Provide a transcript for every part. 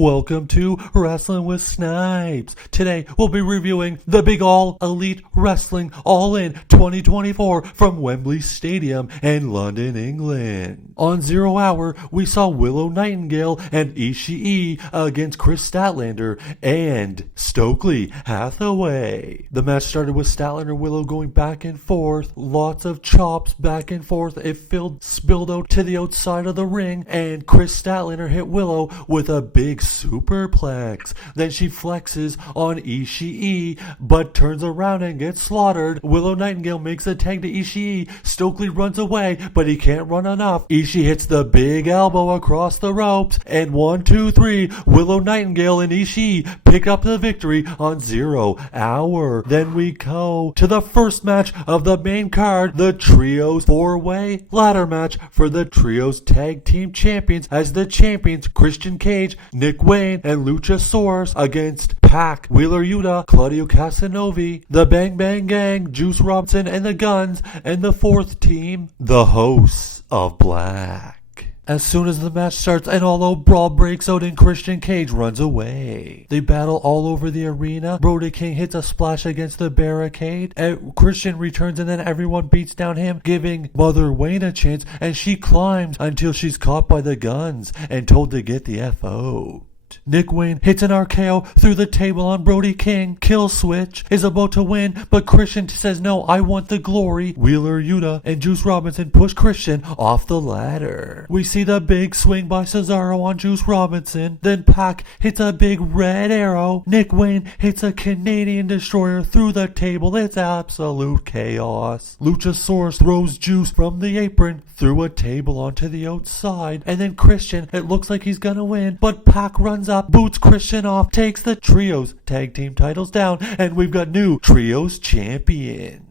Welcome to Wrestling with Snipes. Today we'll be reviewing the Big All Elite Wrestling All In 2024 from Wembley Stadium in London, England. On 0 Hour, we saw Willow Nightingale and Ishii against Chris Statlander and Stokely Hathaway. The match started with Statlander and Willow going back and forth, lots of chops back and forth. It spilled out to the outside of the ring, and Chris Statlander hit Willow with a big superplex. Then she flexes on Ishii, but turns around and gets slaughtered. Willow Nightingale makes a tag to Ishii. Stokely runs away, but he can't run enough. Ishii hits the big elbow across the ropes, and 1, 2, 3, Willow Nightingale and Ishii pick up the victory on 0 Hour. Then we go to the first match of the main card, the Trios 4-Way ladder match for the Trios Tag Team Champions, as the champions Christian Cage, Nick Wayne, and Luchasaurus against Pac, Wheeler Yuta, Claudio Castagnoli, the Bang Bang Gang, Juice Robinson, and the Guns, and the fourth team, the Hosts of Black. As soon as the match starts, an all-out brawl breaks out and Christian Cage runs away. They battle all over the arena. Brody King hits a splash against the barricade. Christian returns and then everyone beats down him, giving Mother Wayne a chance, and she climbs until she's caught by the Guns and told to get the F out. Nick Wayne hits an RKO through the table on Brody King. Kill Switch is about to win, but Christian says, "No, I want the glory." Wheeler Yuta and Juice Robinson push Christian off the ladder. We see the big swing by Cesaro on Juice Robinson. Then Pac hits a big red arrow. Nick Wayne hits a Canadian destroyer through the table. It's absolute chaos. Luchasaurus throws Juice from the apron through a table onto the outside, and then Christian, it looks like he's gonna win, but Pac runs up, boots Christian off, takes the Trios Tag Team titles down, and we've got new Trios Champions.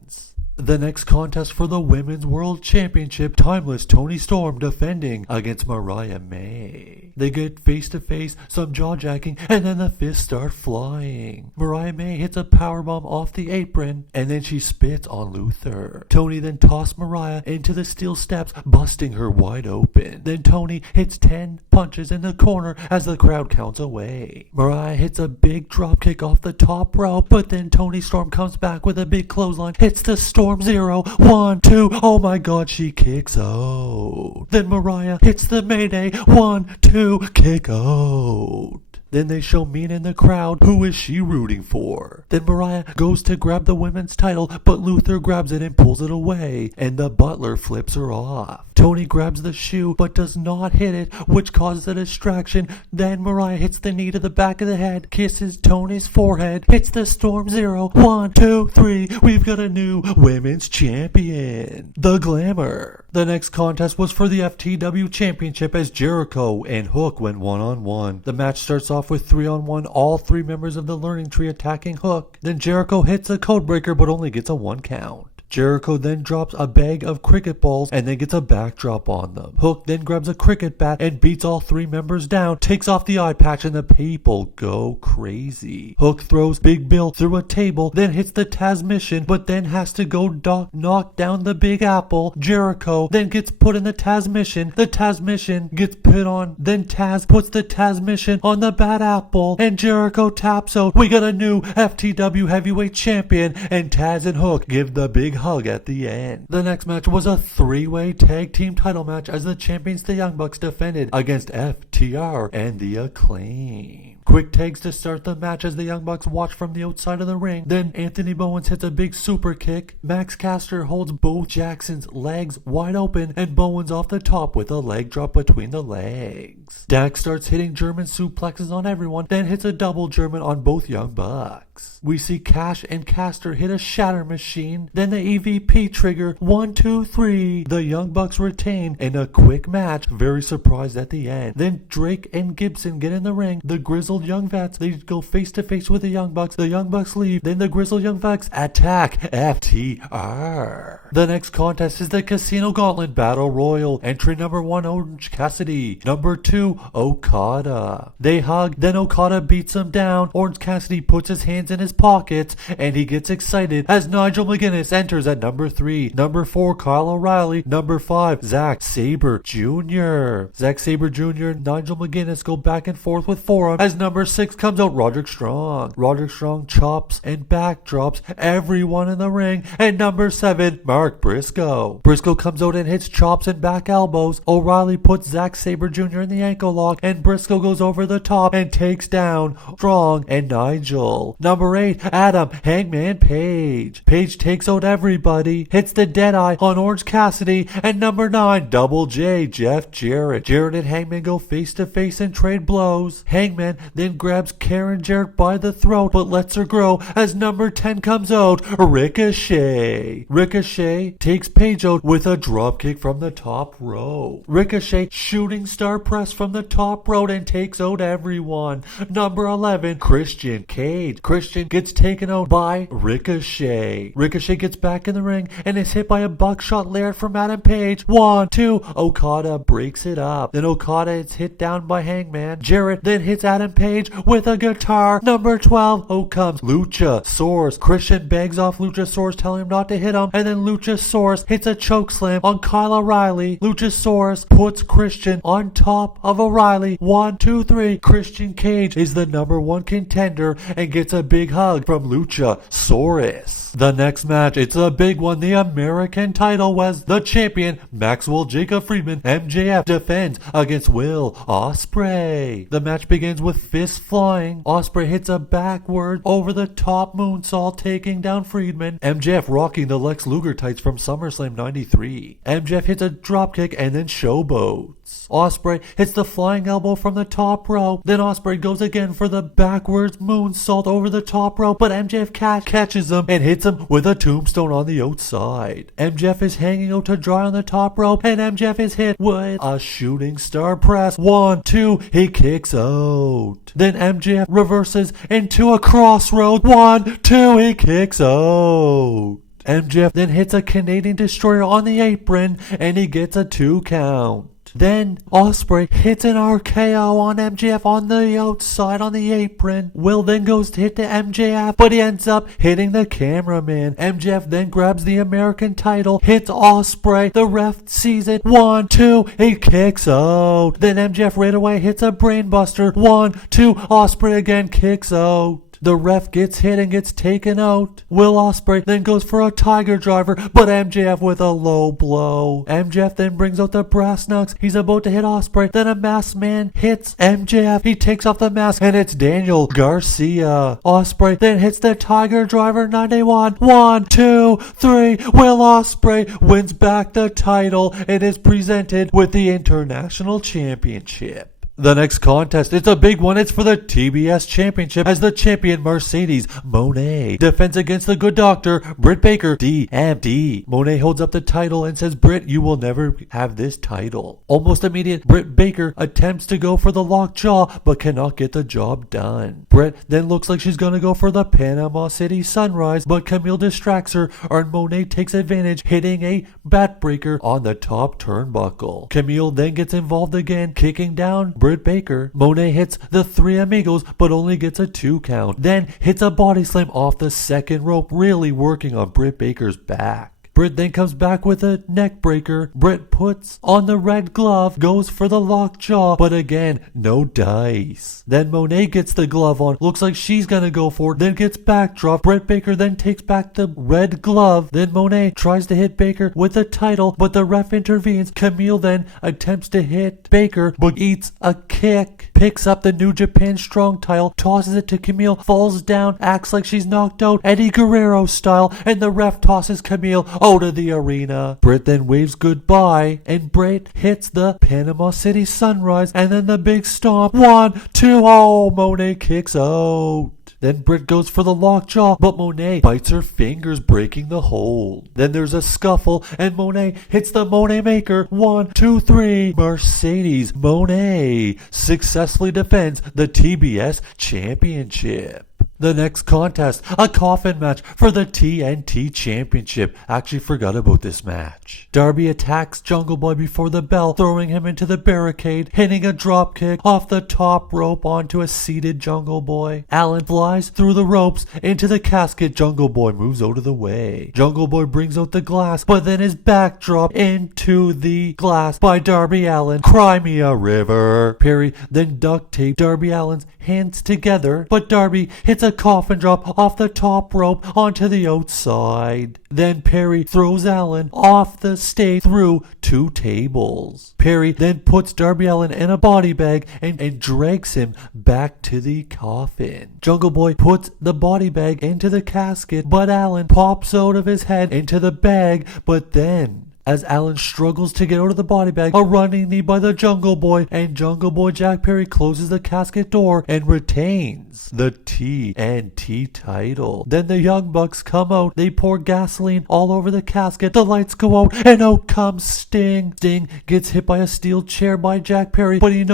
The next contest for the Women's World Championship, Timeless Toni Storm defending against Mariah May. They get face to face, some jaw-jacking, and then the fists start flying. Mariah May hits a powerbomb off the apron, and then she spits on Luther. Toni then tosses Mariah into the steel steps, busting her wide open. Then Toni hits 10 punches in the corner as the crowd counts away. Mariah hits a big dropkick off the top rope, but then Toni Storm comes back with a big clothesline, hits the Storm Zero, 1, 2, oh my god, she kicks out. Then Mariah hits the Mayday, 1, 2, kick out. Then they show Mina in the crowd. Who is she rooting for? Then Mariah goes to grab the women's title, but Luther grabs it and pulls it away, and the butler flips her off. Toni grabs the shoe, but does not hit it, which causes a distraction. Then Mariah hits the knee to the back of the head, kisses Toni's forehead, hits the Storm Zero, 1, 2, 3, we've got a new women's champion, the Glamour. The next contest was for the FTW Championship as Jericho and Hook went one-on-one. The match starts off with 3-on-1, all 3 members of the Learning Tree attacking Hook. Then Jericho hits a codebreaker but only gets a 1 count. Jericho then drops a bag of cricket balls and then gets a backdrop on them. Hook then grabs a cricket bat and beats all 3 members down, takes off the eye patch, and the people go crazy. Hook throws Big Bill through a table, then hits the Tasmission, but then has to go knock down the Big Apple. Jericho then gets put in the Tasmission. The Tasmission gets put on, then Taz puts the Tasmission on the Bad Apple, and Jericho taps out. We got a new FTW Heavyweight Champion, and Taz and Hook give the big hug at the end. The next match was a 3-way tag team title match as the champions, the Young Bucks, defended against FTR and the Acclaim. Quick tags to start the match as the Young Bucks watch from the outside of the ring. Then Anthony Bowens hits a big super kick. Max Caster holds Bo Jackson's legs wide open, and Bowens off the top with a leg drop between the legs. Dax starts hitting German suplexes on everyone, then hits a double German on both Young Bucks. We see Cash and Caster hit a shatter machine, then the EVP trigger, 1, 2, 3. The Young Bucks retain in a quick match, very surprised at the end. Then Drake and Gibson get in the ring. The Grizzled Young Vets, they go face to face with the Young Bucks. The Young Bucks leave, then the Grizzled Young Vets attack FTR. The next contest is the Casino Gauntlet Battle Royal. Entry number 1, Orange Cassidy. Number 2, Okada. They hug, then Okada beats him down. Orange Cassidy puts his hands hands in his pockets, and he gets excited as Nigel McGuinness enters at number 3. Number 4, Kyle O'Reilly. Number 5, Zack Sabre Jr. Zack Sabre Jr. and Nigel McGuinness go back and forth with forearm as number 6 comes out Roderick Strong. Roderick Strong chops and backdrops everyone in the ring, and number 7, Mark Briscoe. Briscoe comes out and hits chops and back elbows. O'Reilly puts Zack Sabre Jr. in the ankle lock, and Briscoe goes over the top and takes down Strong and Nigel. Number 8, Adam Hangman Page. Page takes out everybody, hits the Deadeye on Orange Cassidy, and number 9, Double J, Jeff Jarrett. Jarrett and Hangman go face to face and trade blows. Hangman then grabs Karen Jarrett by the throat but lets her grow as number 10 comes out, Ricochet. Ricochet takes Page out with a dropkick from the top row. Ricochet shooting star press from the top rope and takes out everyone. Number 11, Christian Cage. Christian gets taken out by Ricochet. Ricochet gets back in the ring and is hit by a buckshot lair from Adam Page. 1, 2, Okada breaks it up. Then Okada is hit down by Hangman. Jarrett then hits Adam Page with a guitar. Number 12, out comes Luchasaurus. Christian begs off Luchasaurus, telling him not to hit him, and then Luchasaurus hits a chokeslam on Kyle O'Reilly. Luchasaurus puts Christian on top of O'Reilly. 1, 2, 3. Christian Cage is the number 1 contender and gets a big hug from Luchasaurus. The next match, it's a big one. The American title was the champion, Maxwell Jacob Friedman, MJF, defends against Will Osprey. The match begins with fists flying. Osprey hits a backward over the top moonsault, taking down Friedman. MJF rocking the Lex Luger tights from SummerSlam 93. MJF hits a dropkick and then showboats. Osprey hits the flying elbow from the top rope. Then Osprey goes again for the backwards moonsault over the top rope, but MJF catches him and hits him with a tombstone on the outside. MJF is hanging out to dry on the top rope, and MJF is hit with a shooting star press. 1, 2, he kicks out. Then MJF reverses into a crossroad. 1, 2, he kicks out. MJF then hits a Canadian Destroyer on the apron, and he gets a 2 count. Then Osprey hits an RKO on MJF on the outside on the apron. Will then goes to hit the MJF, but he ends up hitting the cameraman. MJF then grabs the American title, hits Osprey. The ref sees it. 1, 2, he kicks out. Then MJF right away hits a brainbuster. 1, 2, Osprey again kicks out. The ref gets hit and gets taken out. Will Osprey then goes for a tiger driver, but MJF with a low blow. MJF then brings out the brass knucks. He's about to hit Osprey. Then a masked man hits MJF. He takes off the mask and it's Daniel Garcia. Osprey then hits the tiger driver 91. 1, 2, 3. Will Osprey wins back the title and is presented with the International Championship. The next contest, it's a big one. It's for the TBS Championship as the champion Mercedes Monae defends against the Good Doctor Britt Baker, DMD. Monae holds up the title and says, "Britt, you will never have this title." Almost immediate, Britt Baker attempts to go for the lockjaw but cannot get the job done. Britt then looks like she's going to go for the Panama City Sunrise, but Camille distracts her and Monae takes advantage, hitting a backbreaker on the top turnbuckle. Camille then gets involved again, kicking down Britt Baker. Monae hits the Three Amigos but only gets a 2 count. Then hits a body slam off the second rope, really working on Britt Baker's back. Britt then comes back with a neck breaker. Britt puts on the red glove, goes for the lockjaw, but again, no dice. Then Monae gets the glove on, looks like she's gonna go for it, then gets backdropped. Britt Baker then takes back the red glove. Then Monae tries to hit Baker with the title, but the ref intervenes. Camille then attempts to hit Baker, but eats a kick. Picks up the New Japan Strong title, tosses it to Camille, falls down, acts like she's knocked out, Eddie Guerrero style, and the ref tosses Camille out of the arena. Britt then waves goodbye, and Britt hits the Panama City Sunrise, and then the big stomp. 1, 2, oh, Monae kicks out. Then Britt goes for the lockjaw, but Monae bites her fingers, breaking the hold. Then there's a scuffle, and Monae hits the Monae Maker. 1, 2, 3. Mercedes Monae successfully defends the TBS Championship. The next contest, a coffin match for the TNT Championship. Actually forgot about this match. Darby attacks Jungle Boy before the bell, throwing him into the barricade, hitting a dropkick off the top rope onto a seated Jungle Boy. Allen flies through the ropes into the casket. Jungle Boy moves out of the way. Jungle Boy brings out the glass, but then is backdropped into the glass by Darby Allin. Cry me a river. Perry then duct taped Darby Allin's hands together, but Darby hits a coffin drop off the top rope onto the outside. Then Perry throws Allin off the stage through 2 tables. Perry then puts Darby Allin in a body bag and drags him back to the coffin. Jungle Boy puts the body bag into the casket, but Allin pops out of his head into the bag, but then as Allin struggles to get out of the body bag, a running knee by the Jungle Boy, and Jungle Boy Jack Perry closes the casket door and retains the TNT title. Then the Young Bucks come out, they pour gasoline all over the casket, the lights go out, and out comes Sting. Sting gets hit by a steel chair by Jack Perry, but he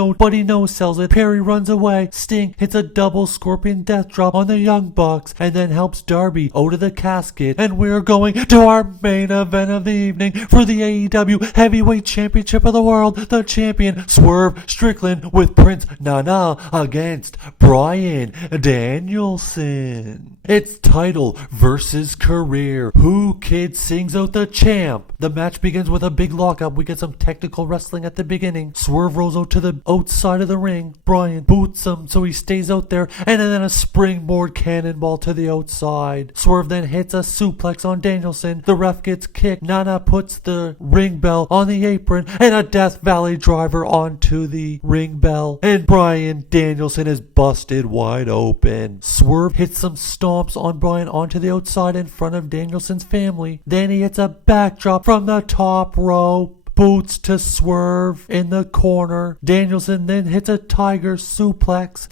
no-sells it. Perry runs away. Sting hits a double scorpion death drop on the Young Bucks, and then helps Darby out of the casket, and we're going to our main event of the evening for the AEW Heavyweight Championship of the World. The champion Swerve Strickland with Prince Nana against Bryan Danielson. It's title versus career. Who Kid sings out the champ. The match begins with a big lockup. We get some technical wrestling at the beginning. Swerve rolls out to the outside of the ring. Bryan boots him so he stays out there, and then a springboard cannonball to the outside. Swerve then hits a suplex on Danielson. The ref gets kicked. Nana puts the ring bell on the apron and a Death Valley driver onto the ring bell, and Bryan Danielson is busted wide open. Swerve hits some stomps on Bryan onto the outside in front of Danielson's family. Then he hits a backdrop from the top rope. Boots to Swerve in the corner. Danielson then hits a tiger suplex.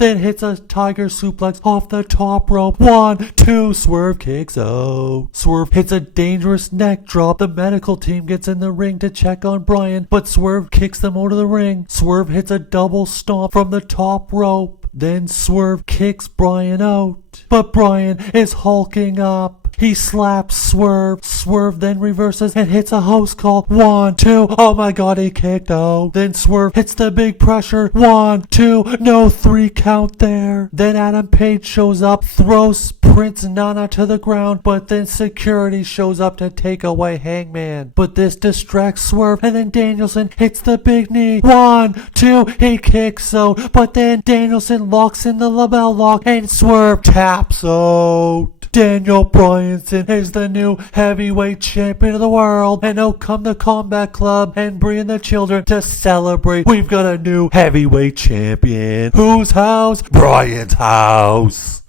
Off the top rope. 1, 2. Swerve kicks out. Swerve hits a dangerous neck drop. The medical team gets in the ring to check on Bryan, but Swerve kicks them out of the ring. Swerve hits a double stomp from the top rope. Then Swerve kicks Bryan out, but Bryan is hulking up. He slaps Swerve. Swerve then reverses and hits a house call. 1, 2. Oh my god, he kicked out. Then Swerve hits the big pressure. 1, 2. No, 3 count there. Then Adam Page shows up, throws Prince Nana to the ground, but then security shows up to take away Hangman. But this distracts Swerve, and then Danielson hits the big knee. 1, 2. He kicks out, but then Danielson locks in the label lock, and Swerve taps out. Daniel Bryanson is the new heavyweight champion of the world, and out come the Combat Club and Brie and the children to celebrate. We've got a new heavyweight champion. Whose house? Bryan's house.